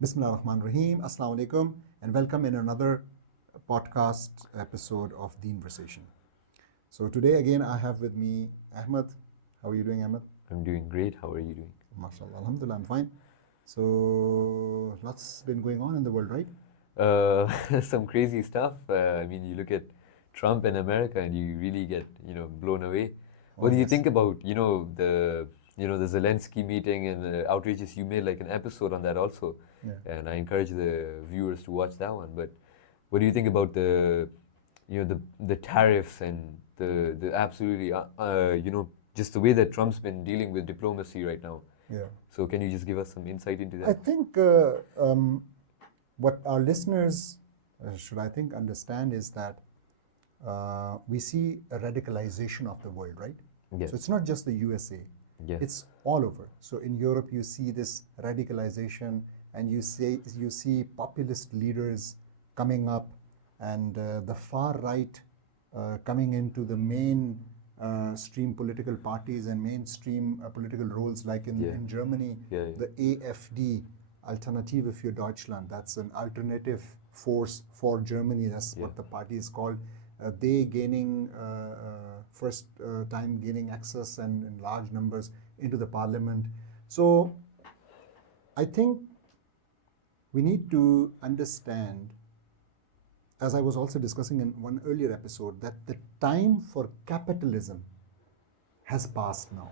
Bismillah ar-Rahman ar-Rahim. Assalamu alaikum and welcome in another podcast episode of Deenversation. So today again I have with me Ahmad. How are you doing, Ahmad? I'm doing great. How are you doing? MashaAllah, Alhamdulillah, I'm fine. So lots been going on in the world, right? Some crazy stuff. You look at Trump and America, and you really get, blown away. What Oh do you yes. think about, the Zelensky meeting and the outrages? You made like an episode on that also, Yeah. and I encourage the viewers to watch that one. But what do you think about the tariffs and the absolutely, just the way that Trump's been dealing with diplomacy right now? Yeah. So can you just give us some insight into I that? think what our listeners should understand is that we see a radicalization of the world, right? Yeah. So it's not just the USA. Yeah. It's all over. So in Europe, you see this radicalization, and you see populist leaders coming up, and the far right coming into the main stream political parties and mainstream political roles, like in Germany, the AfD, Alternative für Deutschland. That's an alternative force for Germany. That's what the party is called. They gaining first time gaining access and in large numbers into the parliament. So I think we need to understand, as I was also discussing in one earlier episode, that the time for capitalism has passed now.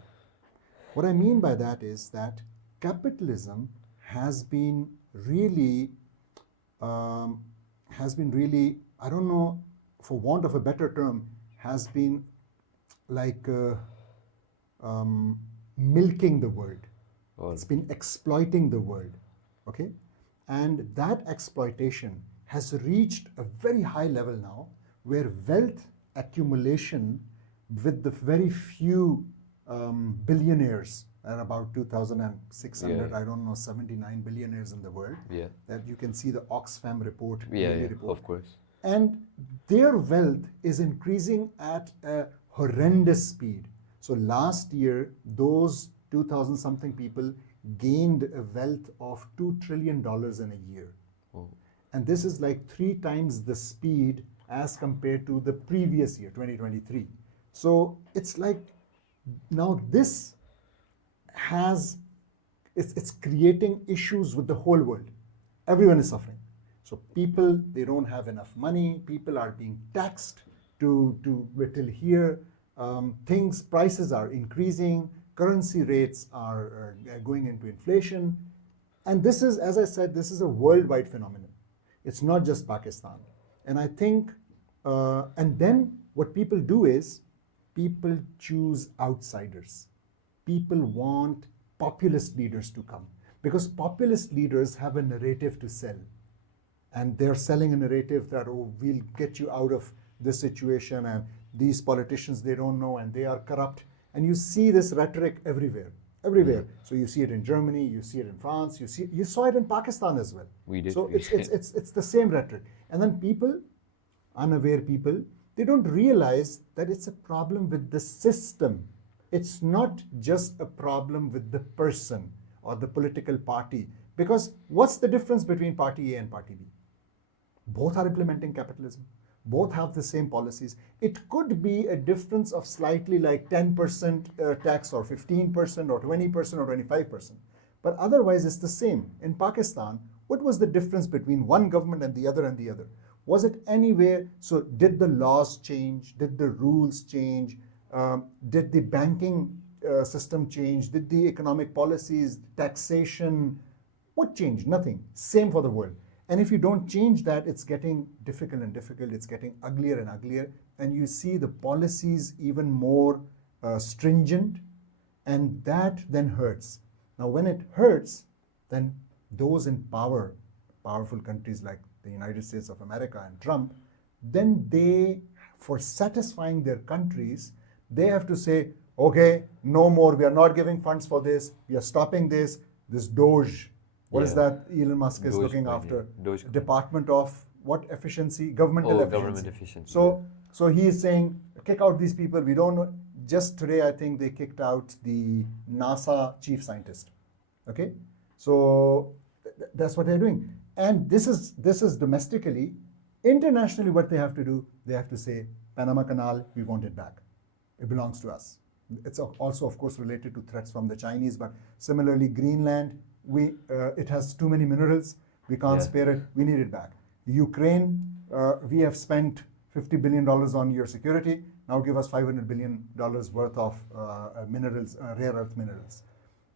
What I mean by that is that capitalism has been really, I don't know, for want of a better term, has been like milking the world. It's been exploiting the world, okay? And that exploitation has reached a very high level now, where wealth accumulation with the very few billionaires, and about 2,600, I don't know, 79 billionaires in the world, that you can see the Oxfam report, report. Of course. And their wealth is increasing at a horrendous speed. So last year, those 2,000 something people gained a wealth of $2 trillion in a year. Oh. And this is like 3 times the speed as compared to the previous year, 2023. So it's like now this it's creating issues with the whole world. Everyone is suffering. So people, they don't have enough money. People are being taxed to till here. Prices are increasing. Currency rates are going into inflation. And this is, as I said, this is a worldwide phenomenon. It's not just Pakistan. And I think, and then what people do is, people choose outsiders. People want populist leaders to come, because populist leaders have a narrative to sell. And they're selling a narrative that, oh, we'll get you out of this situation, and these politicians, they don't know, and they are corrupt. And you see this rhetoric everywhere. So you see it in Germany, you see it in France, you saw it in Pakistan as well. We did. So it's the same rhetoric. And then people, unaware people, they don't realize that it's a problem with the system. It's not just a problem with the person or the political party. Because what's the difference between party A and party B? Both are implementing capitalism. Both have the same policies. It could be a difference of slightly like 10% tax or 15% or 20% or 25%. But otherwise it's the same. In Pakistan, what was the difference between one government and the other and the other? Was it anywhere? So did the laws change? Did the rules change? Did the banking system change? Did the economic policies, taxation, what changed? Nothing. Same for the world. And if you don't change that, it's getting difficult and difficult. It's getting uglier and uglier. And you see the policies even more stringent, and that then hurts. Now, when it hurts, then those in power, powerful countries like the United States of America and Trump, then they, for satisfying their countries, they have to say, okay, no more, we are not giving funds for this, we are stopping this Doge. What is that Elon Musk is looking after? Department of what efficiency? Governmental efficiency. Government efficiency. So he is saying, kick out these people. We don't know. Just today, I think they kicked out the NASA chief scientist. Okay? So That's what they're doing. And this is domestically. Internationally, what they have to do, they have to say, Panama Canal, we want it back. It belongs to us. It's also, of course, related to threats from the Chinese, but similarly, Greenland, it has too many minerals. We can't spare it. We need it back. Ukraine, we have spent $50 billion on your security. Now give us $500 billion worth of minerals, rare earth minerals.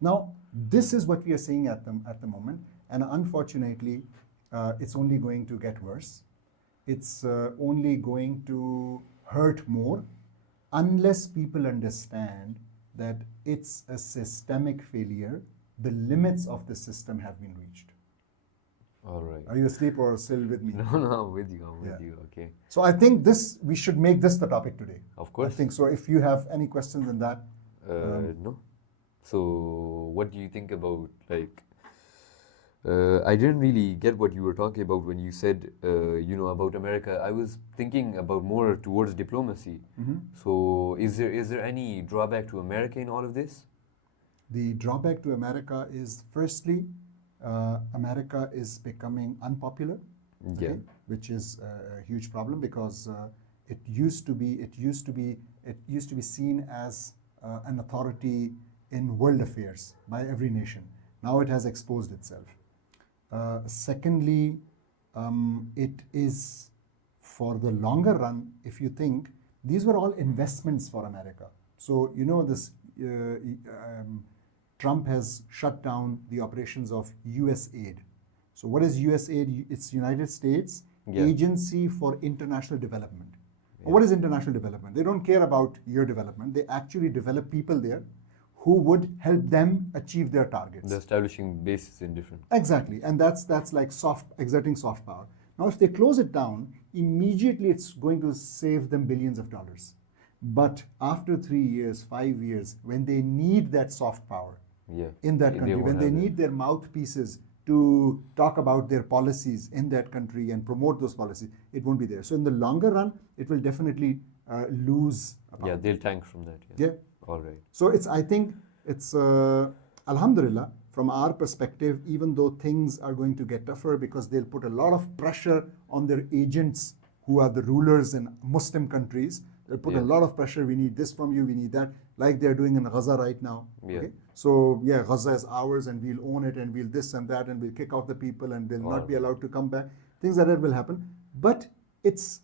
Now, this is what we are seeing at the moment, and unfortunately, it's only going to get worse. It's only going to hurt more unless people understand that it's a systemic failure. The limits of the system have been reached. All right. Are you asleep or still with me? No, I'm with you. I'm with you. Okay. So I think we should make this the topic today. Of course. I think so. If you have any questions on that. No. So what do you think about, like, I didn't really get what you were talking about when you said, about America. I was thinking about more towards diplomacy. Mm-hmm. So is there any drawback to America in all of this? The drawback to America is, firstly, America is becoming unpopular, which is a huge problem, because it used to be seen as an authority in world affairs by every nation. Now it has exposed itself. Secondly, it is, for the longer run, if you think, these were all investments for America. So this Trump has shut down the operations of USAID. So what is USAID? It's United States Agency for International Development. Yeah. What is international development? They don't care about your development. They actually develop people there who would help them achieve their targets. They're establishing bases in different... Exactly, and that's like exerting soft power. Now, if they close it down, immediately it's going to save them billions of dollars. But after 3 years, 5 years, when they need that soft power in that country, when they need their mouthpieces to talk about their policies in that country and promote those policies, it won't be there. So in the longer run, it will definitely lose. Yeah, they'll tank from that. Yeah. All right. So I think it's alhamdulillah, from our perspective, even though things are going to get tougher, because they'll put a lot of pressure on their agents who are the rulers in Muslim countries. They'll put a lot of pressure. We need this from you, we need that, like they're doing in Gaza right now. Okay? So Gaza is ours and we'll own it and we'll this and that and we'll kick out the people and they'll not be allowed to come back. Things like that will happen. But it's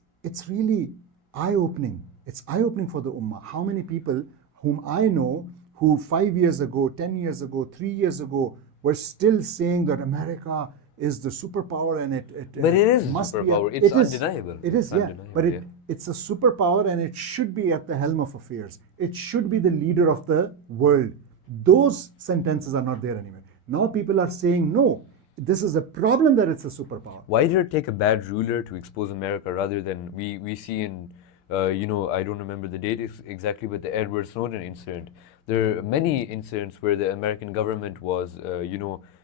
really eye-opening. It's eye-opening for the Ummah. How many people whom I know who 5 years ago, 10 years ago, 3 years ago were still saying that America is the superpower and but it is must superpower. Be It's undeniable. It is, but it's a superpower and it should be at the helm of affairs. It should be the leader of the world. Those sentences are not there anymore. Now people are saying, no, this is a problem that it's a superpower. Why did it take a bad ruler to expose America rather than we see in, I don't remember the date exactly, but the Edward Snowden incident. There are many incidents where the American government was,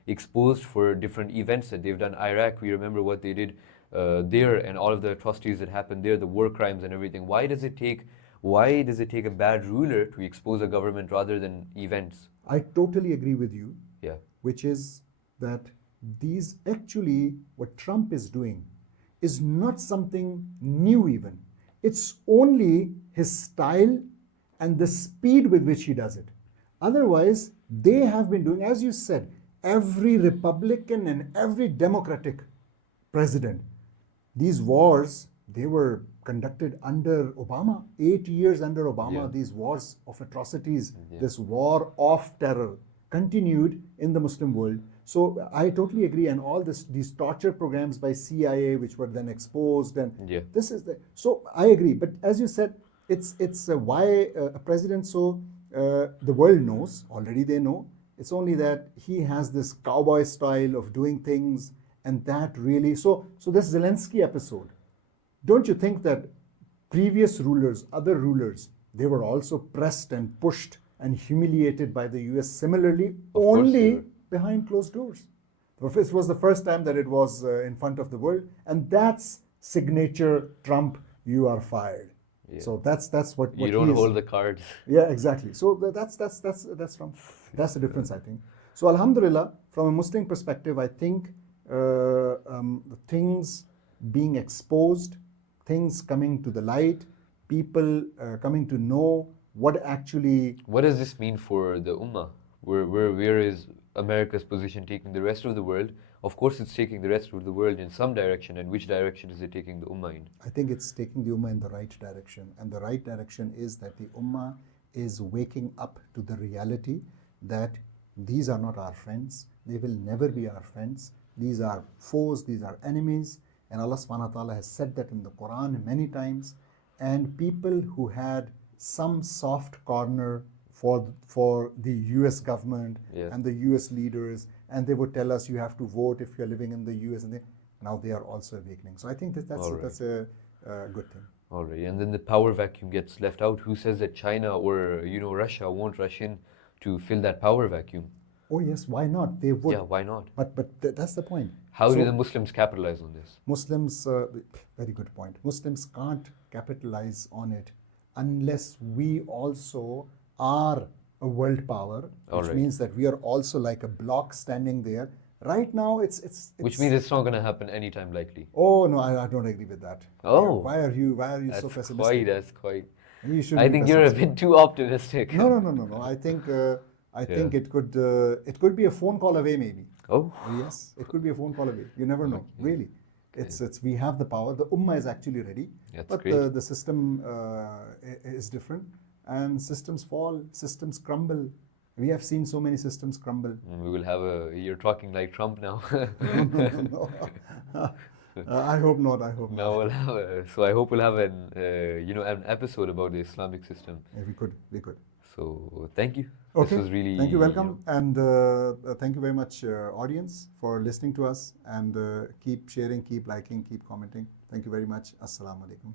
exposed for different events that they've done. Iraq, we remember what they did there and all of the atrocities that happened there, the war crimes and everything. Why does it take a bad ruler to expose a government rather than events? I totally agree with you. Yeah. Which is that these actually, what Trump is doing is not something new even. It's only his style and the speed with which he does it. Otherwise, they have been doing, as you said, every Republican and every Democratic president, these wars, they were conducted under Obama. 8 years under Obama, these wars of atrocities, this war of terror continued in the Muslim world. So I totally agree, and all these torture programs by CIA, which were then exposed, and this is so I agree. But as you said, it's why a president. So the world knows already. They know. It's only that he has this cowboy style of doing things, and that really. So this Zelensky episode, don't you think that previous rulers, other rulers, they were also pressed and pushed and humiliated by the US similarly, only behind closed doors? It was the first time that it was in front of the world, and that's signature Trump. You are fired. Yeah. So that's what you don't hold the cards. Yeah, exactly. So that's the difference, I think. So alhamdulillah, from a Muslim perspective, I think the things being exposed, things coming to the light, people coming to know what actually. What does this mean for the Ummah? Where is America's position taking the rest of the world? Of course, it's taking the rest of the world in some direction, and which direction is it taking the Ummah in? I think it's taking the Ummah in the right direction. And the right direction is that the Ummah is waking up to the reality that these are not our friends. They will never be our friends. These are foes, these are enemies. And Allah subhanahu wa ta'ala has said that in the Quran many times. And people who had some soft corner for the US government and the US leaders, and they would tell us you have to vote if you're living in the US, and now they are also awakening. So I think that's a good thing. All right, and then the power vacuum gets left out. Who says that China or Russia won't rush in to fill that power vacuum? Oh yes, why not? They would. Yeah, why not? But that's the point. How do the Muslims capitalize on this? Muslims, very good point. Muslims can't capitalize on it unless we also are a world power, which means that we are also like a block standing there. Right now, it's which means it's not going to happen anytime likely. Oh no, I don't agree with that. Oh, why are you so pessimistic? That's quite. I think you're a bit too optimistic. No. I think it could be a phone call away, maybe. Oh. Yes, it could be a phone call away. You never know, really. It's we have the power. The Ummah is actually ready, but the system is different, and systems fall, systems crumble. We have seen so many systems crumble. We will have you're talking like Trump now. No. I hope not. No, we'll have so I hope we'll have an episode about the Islamic system. Yeah, we could. So thank you. Okay. This was really. Thank you. Welcome, and thank you very much, audience, for listening to us. And keep sharing, keep liking, keep commenting. Thank you very much. Assalamu alaikum.